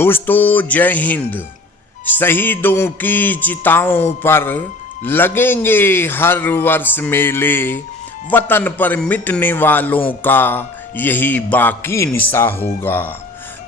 दोस्तों जय हिंद। शहीदों की चिताओं पर लगेंगे हर वर्ष मेले, वतन पर मिटने वालों का यही बाकी निशा होगा।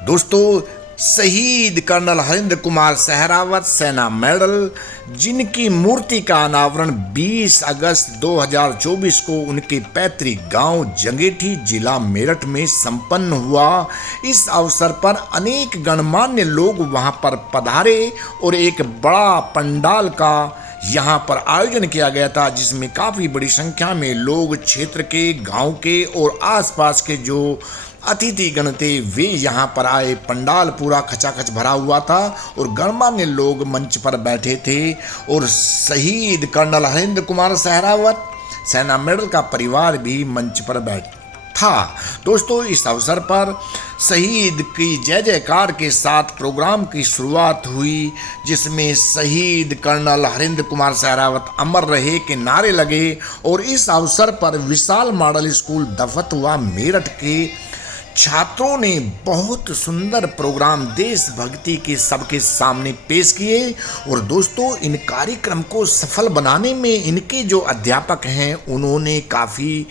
दोस्तों शहीद कर्नल हरिंद्र कुमार सहरावत सेना मेडल, जिनकी मूर्ति का अनावरण 20 अगस्त 2024 को उनके पैतृक गांव जंगेठी जिला मेरठ में संपन्न हुआ। इस अवसर पर अनेक गणमान्य लोग वहां पर पधारे और एक बड़ा पंडाल का यहाँ पर आयोजन किया गया था, जिसमें काफ़ी बड़ी संख्या में लोग क्षेत्र के, गांव के और आसपास के जो अतिथि गण थे वे यहाँ पर आए। पंडाल पूरा खचाखच भरा हुआ था और गणमान्य लोग मंच पर बैठे थे और शहीद कर्नल हरिंद्र कुमार सहरावत सेना मेडल का परिवार भी मंच पर बैठा था। दोस्तों इस अवसर पर शहीद की जय जयकार के साथ प्रोग्राम की शुरुआत हुई, जिसमें शहीद कर्नल हरिंद्र कुमार सहरावत अमर रहे के नारे लगे और इस अवसर पर विशाल मॉडल स्कूल दफतवा मेरठ के छात्रों ने बहुत सुंदर प्रोग्राम देशभक्ति के सबके सामने पेश किए। और दोस्तों इन कार्यक्रम को सफल बनाने में इनके जो अध्यापक हैं उन्होंने काफ़ी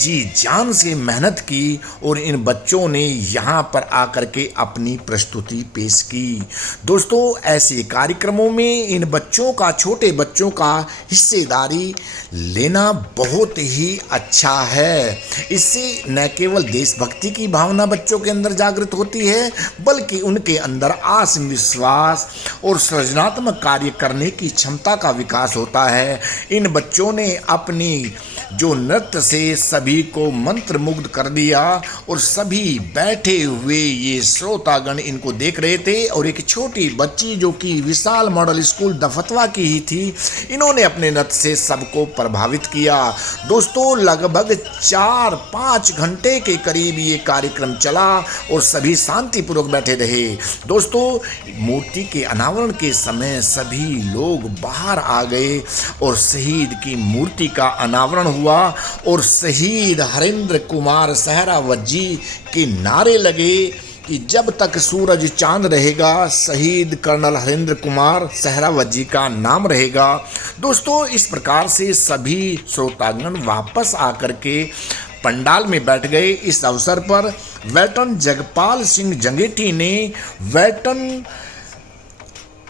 जी जान से मेहनत की और इन बच्चों ने यहाँ पर आकर के अपनी प्रस्तुति पेश की। दोस्तों ऐसे कार्यक्रमों में इन बच्चों का, छोटे बच्चों का हिस्सेदारी लेना बहुत ही अच्छा है। इससे न केवल देशभक्ति की भावना बच्चों के अंदर जागृत होती है, बल्कि उनके अंदर आत्मविश्वास और सृजनात्मक कार्य करने की क्षमता का विकास होता है। इन बच्चों ने अपनी जो नृत्य से सभी को मंत्र मुग्ध कर दिया और सभी बैठे हुए ये श्रोतागण इनको देख रहे थे। और एक छोटी बच्ची जो कि विशाल मॉडल स्कूल दफतवा की ही थी, इन्होंने अपने नृत्य से सबको प्रभावित किया। दोस्तों लगभग 4-5 घंटे के करीब ये कार्यक्रम चला और सभी शांतिपूर्वक बैठे रहे। दोस्तों मूर्ति के अनावरण के समय सभी लोग बाहर आ गए और शहीद की मूर्ति का अनावरण हुआ और शहीद हरिंद्र कुमार सहरावत जी के नारे लगे कि जब तक सूरज चांद रहेगा शहीद कर्नल हरिंद्र कुमार सहरावत जी का नाम रहेगा। दोस्तों इस प्रकार से सभी श्रोतागण वापस आकर के पंडाल में बैठ गए। इस अवसर पर वेटरन जगपाल सिंह जंगेठी ने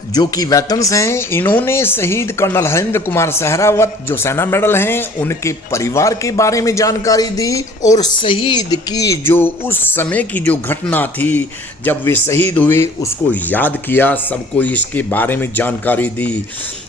जो कि वेटरन्स हैं, इन्होंने शहीद कर्नल हरिंद्र कुमार सहरावत जो सेना मेडल हैं उनके परिवार के बारे में जानकारी दी और शहीद की जो उस समय की जो घटना थी जब वे शहीद हुए उसको याद किया, सबको इसके बारे में जानकारी दी।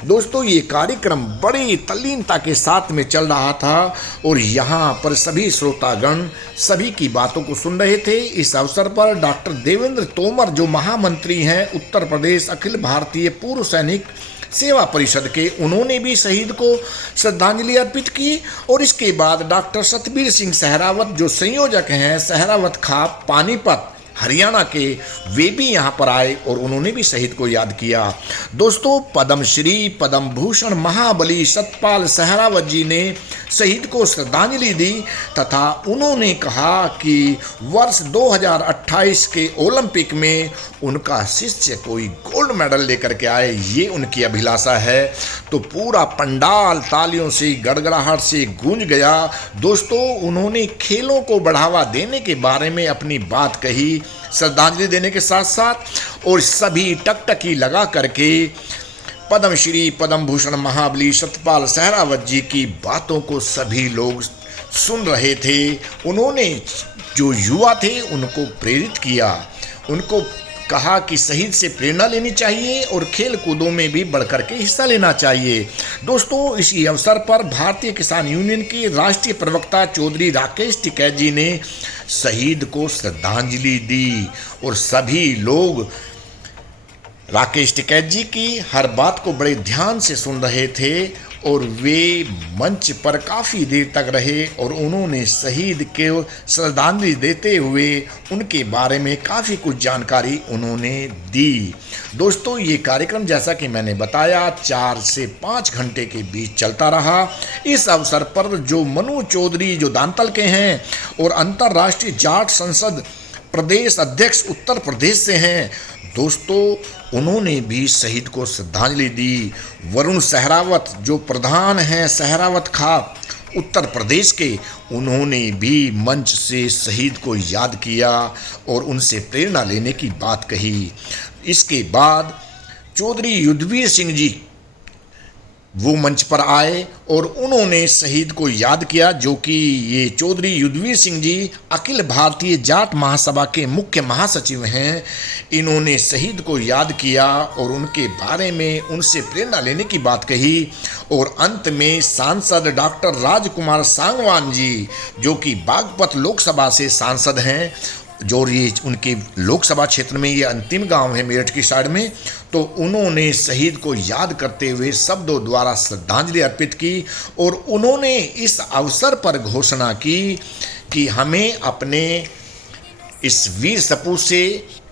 दोस्तों ये कार्यक्रम बड़ी तल्लीनता के साथ में चल रहा था और यहाँ पर सभी श्रोतागण सभी की बातों को सुन रहे थे। इस अवसर पर डॉक्टर देवेंद्र तोमर जो महामंत्री हैं उत्तर प्रदेश अखिल भारतीय पूर्व सैनिक सेवा परिषद के, उन्होंने भी शहीद को श्रद्धांजलि अर्पित की। और इसके बाद डॉक्टर सतबीर सिंह सहरावत जो संयोजक हैं सहरावत खाप पानीपत हरियाणा के, वे भी यहाँ पर आए और उन्होंने भी शहीद को याद किया। दोस्तों पद्मश्री पद्म भूषण महाबली सतपाल सहरावत जी ने शहीद को श्रद्धांजलि दी तथा उन्होंने कहा कि वर्ष 2028 के ओलंपिक में उनका शिष्य कोई गोल्ड मेडल लेकर के आए, ये उनकी अभिलाषा है। तो पूरा पंडाल तालियों से गड़गड़ाहट से गूंज गया। दोस्तों उन्होंने खेलों को बढ़ावा देने के बारे में अपनी बात कही श्रद्धांजलि देने के साथ साथ, और सभी टकटकी लगा करके पद्मश्री पद्म भूषण महाबली सतपाल सहरावत जी की बातों को सभी लोग सुन रहे थे। उन्होंने जो युवा थे उनको प्रेरित किया, उनको कहा कि शहीद से प्रेरणा लेनी चाहिए और खेल कूदों में भी बढ़कर के हिस्सा लेना चाहिए। दोस्तों इसी अवसर पर भारतीय किसान यूनियन के राष्ट्रीय प्रवक्ता चौधरी राकेश टिकैत जी ने शहीद को श्रद्धांजलि दी और सभी लोग राकेश टिकैत जी की हर बात को बड़े ध्यान से सुन रहे थे और वे मंच पर काफ़ी देर तक रहे और उन्होंने शहीद के श्रद्धांजलि देते हुए उनके बारे में काफ़ी कुछ जानकारी उन्होंने दी। दोस्तों ये कार्यक्रम जैसा कि मैंने बताया 4 से 5 घंटे के बीच चलता रहा। इस अवसर पर जो मनु चौधरी जो दांतल के हैं और अंतर्राष्ट्रीय जाट संसद प्रदेश अध्यक्ष उत्तर प्रदेश से हैं, दोस्तों उन्होंने भी शहीद को श्रद्धांजलि दी। वरुण सहरावत जो प्रधान हैं सहरावत खाप उत्तर प्रदेश के, उन्होंने भी मंच से शहीद को याद किया और उनसे प्रेरणा लेने की बात कही। इसके बाद चौधरी युद्धवीर सिंह जी वो मंच पर आए और उन्होंने शहीद को याद किया, जो कि ये चौधरी युद्धवीर सिंह जी अखिल भारतीय जाट महासभा के मुख्य महासचिव हैं। इन्होंने शहीद को याद किया और उनके बारे में उनसे प्रेरणा लेने की बात कही। और अंत में सांसद डॉक्टर राजकुमार सांगवान जी, जो कि बागपत लोकसभा से सांसद हैं, जो ये उनके लोकसभा क्षेत्र में ये अंतिम गांव है मेरठ की साइड में, तो उन्होंने शहीद को याद करते हुए शब्दों द्वारा श्रद्धांजलि अर्पित की। और उन्होंने इस अवसर पर घोषणा की कि हमें अपने इस वीर सपूत से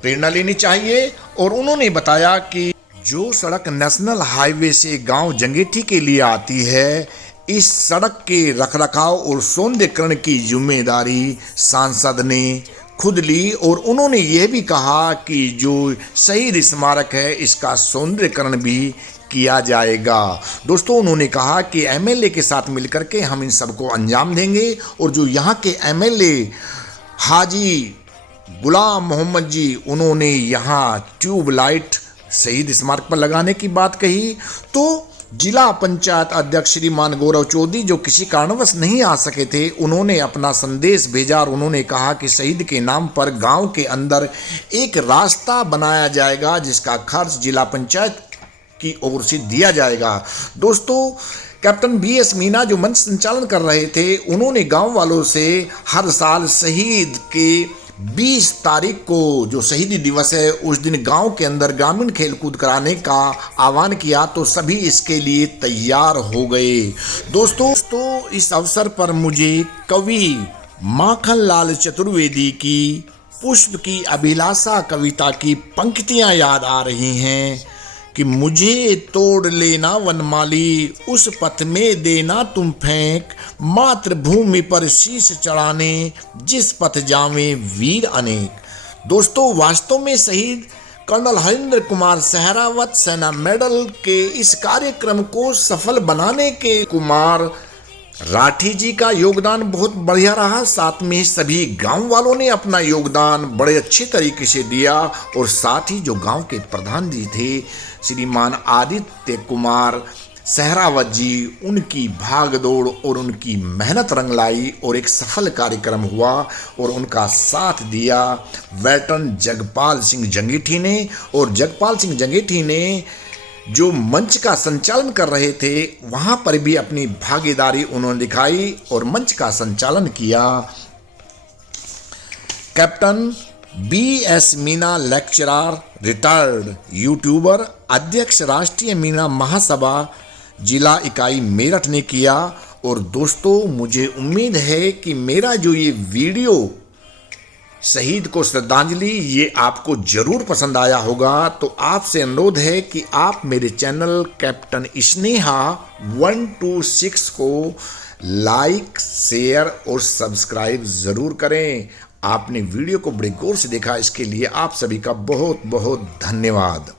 प्रेरणा लेनी चाहिए। और उन्होंने बताया कि जो सड़क नेशनल हाईवे से गांव जंगेठी के लिए आती है, इस सड़क के रखरखाव और सौंदर्यीकरण की जिम्मेदारी सांसद ने खुद ली। और उन्होंने यह भी कहा कि जो शहीद स्मारक है इसका सौंदर्यीकरण भी किया जाएगा। दोस्तों उन्होंने कहा कि एमएलए के साथ मिलकर के हम इन सबको अंजाम देंगे। और जो यहाँ के एमएलए हाजी गुलाम मोहम्मद जी, उन्होंने यहाँ ट्यूबलाइट शहीद स्मारक पर लगाने की बात कही। तो जिला पंचायत अध्यक्ष श्रीमान गौरव चौधरी, जो किसी कारणवश नहीं आ सके थे, उन्होंने अपना संदेश भेजा और उन्होंने कहा कि शहीद के नाम पर गांव के अंदर एक रास्ता बनाया जाएगा जिसका खर्च जिला पंचायत की ओर से दिया जाएगा। दोस्तों कैप्टन BS मीना जो मंच संचालन कर रहे थे, उन्होंने गांव वालों से हर साल शहीद के 20 तारीख को जो शहीदी दिवस है उस दिन गांव के अंदर ग्रामीण खेलकूद कराने का आह्वान किया, तो सभी इसके लिए तैयार हो गए। दोस्तों इस अवसर पर मुझे कवि माखनलाल चतुर्वेदी की पुष्प की अभिलाषा कविता की पंक्तियां याद आ रही हैं कि मुझे तोड़ लेना वनमाली, उस पथ में देना तुम फेंक, मातृभूमि पर शीश चढ़ाने जिस पथ जावे वीर अनेक। दोस्तों वास्तव में शहीद कर्नल हरिंद्र कुमार सहरावत सेना मेडल के इस कार्यक्रम को सफल बनाने के कुमार राठी जी का योगदान बहुत बढ़िया रहा। साथ में सभी गांव वालों ने अपना योगदान बड़े अच्छे तरीके से दिया। और साथ ही जो गांव के प्रधान जी थे श्रीमान आदित्य कुमार सहरावत जी, उनकी भागदौड़ और उनकी मेहनत रंग लाई और एक सफल कार्यक्रम हुआ। और उनका साथ दिया वेटरन जगपाल सिंह जंगेठी ने। और जगपाल सिंह जंगेठी ने जो मंच का संचालन कर रहे थे वहां पर भी अपनी भागीदारी उन्होंने दिखाई और मंच का संचालन किया। Captain BS Meena lecturer, retired YouTuber, अध्यक्ष राष्ट्रीय मीना महासभा जिला इकाई मेरठ ने किया। और दोस्तों मुझे उम्मीद है कि मेरा जो ये वीडियो शहीद को श्रद्धांजलि ये आपको जरूर पसंद आया होगा। तो आपसे अनुरोध है कि आप मेरे चैनल कैप्टन स्नेहा 126 को लाइक, शेयर और सब्सक्राइब ज़रूर करें। आपने वीडियो को बड़े गौर से देखा, इसके लिए आप सभी का बहुत बहुत धन्यवाद।